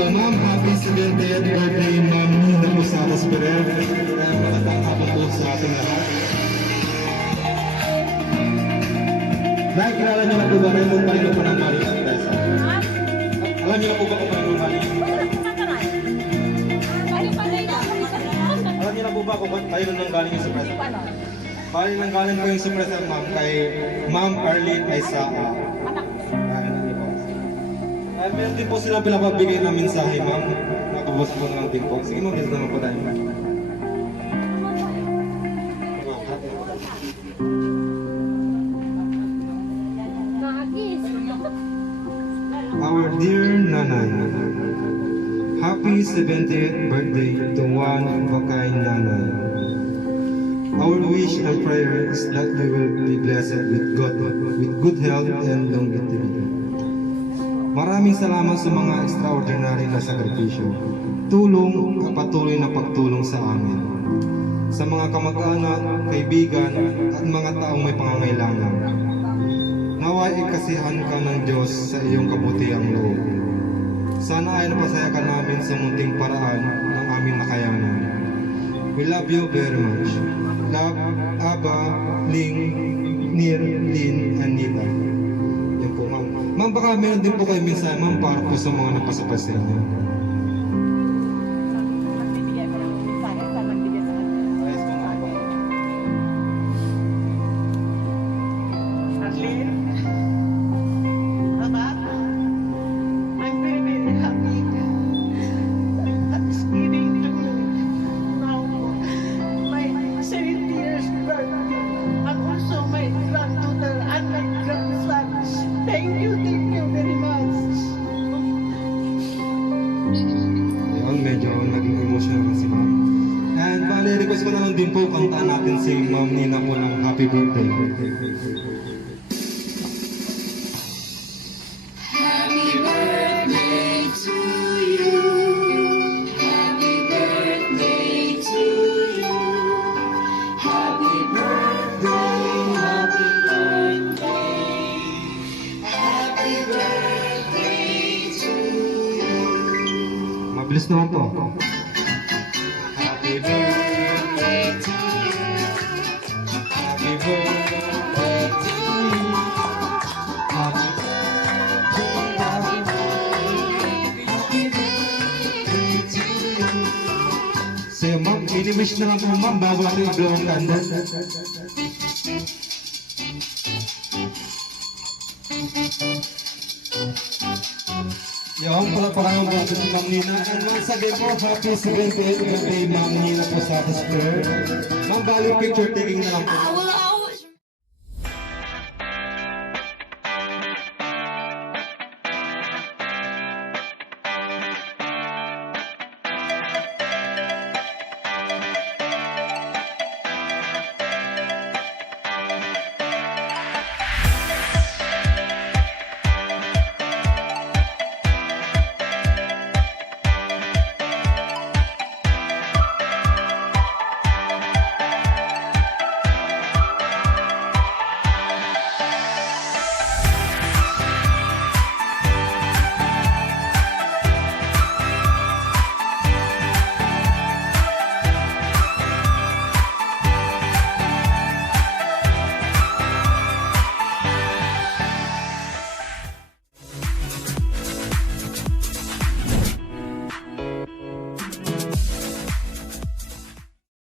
po, ma'am. Happy 70th birthday, ma'am Nina Posadas Ferrer. Magandang hapon po sa ating lahat. Nakikilala niyo na po ba Raymond Marino po ng Maring Sorpresa? Alam niyo na po ba kung Raymond Marino? Alam niyo na po ba kung kayo nang galing yung sorpresa? Bali nang galing po yung sorpresa, ma'am, kay Ma'am Arlene Aisaa. Meron din po silang pinapabigay na mensahe, ma'am. Nakabos po na lang din po. Sige, ma'am, yes naman po tayo. Our dear Nanay, happy 70th birthday to one of a kind Nanay. Our wish and prayer is that you will be blessed with good health and longevity. Maraming salamat sa mga extraordinary na sakripisyo, tulong at patuloy na pagtulong sa amin. Sa mga kamag-anak, kaibigan at mga taong may pangangailangan. Naway ikasihan ka ng Diyos sa iyong kabutihang loob. Sana ay napasaya ka namin sa munting paraan ng aming nakayanan. We love you very much. Love, Aba, Ling, Nir, Lin, and Nita. Yan po, ma'am. Ma'am, baka meron din po kayo minsan, ma'am, para po sa mga napasapay sa inyo. Request ko na lang din po, kantaan natin si Ma'am Nina po ng happy birthday. Happy birthday to you. Happy birthday to you. Happy birthday, happy birthday. Happy birthday to you. Mabilis naman po. Happy birthday. So, ma'am, ini-wish na lang po, ma'am, bago natin i-blow ang candle. Yung pala-palang ang bago si Ma'am Nina. And once again po, happy 70th birthday, Ma'am Nina Posadas Ferrer. Ma'am, bali picture taking na lang po.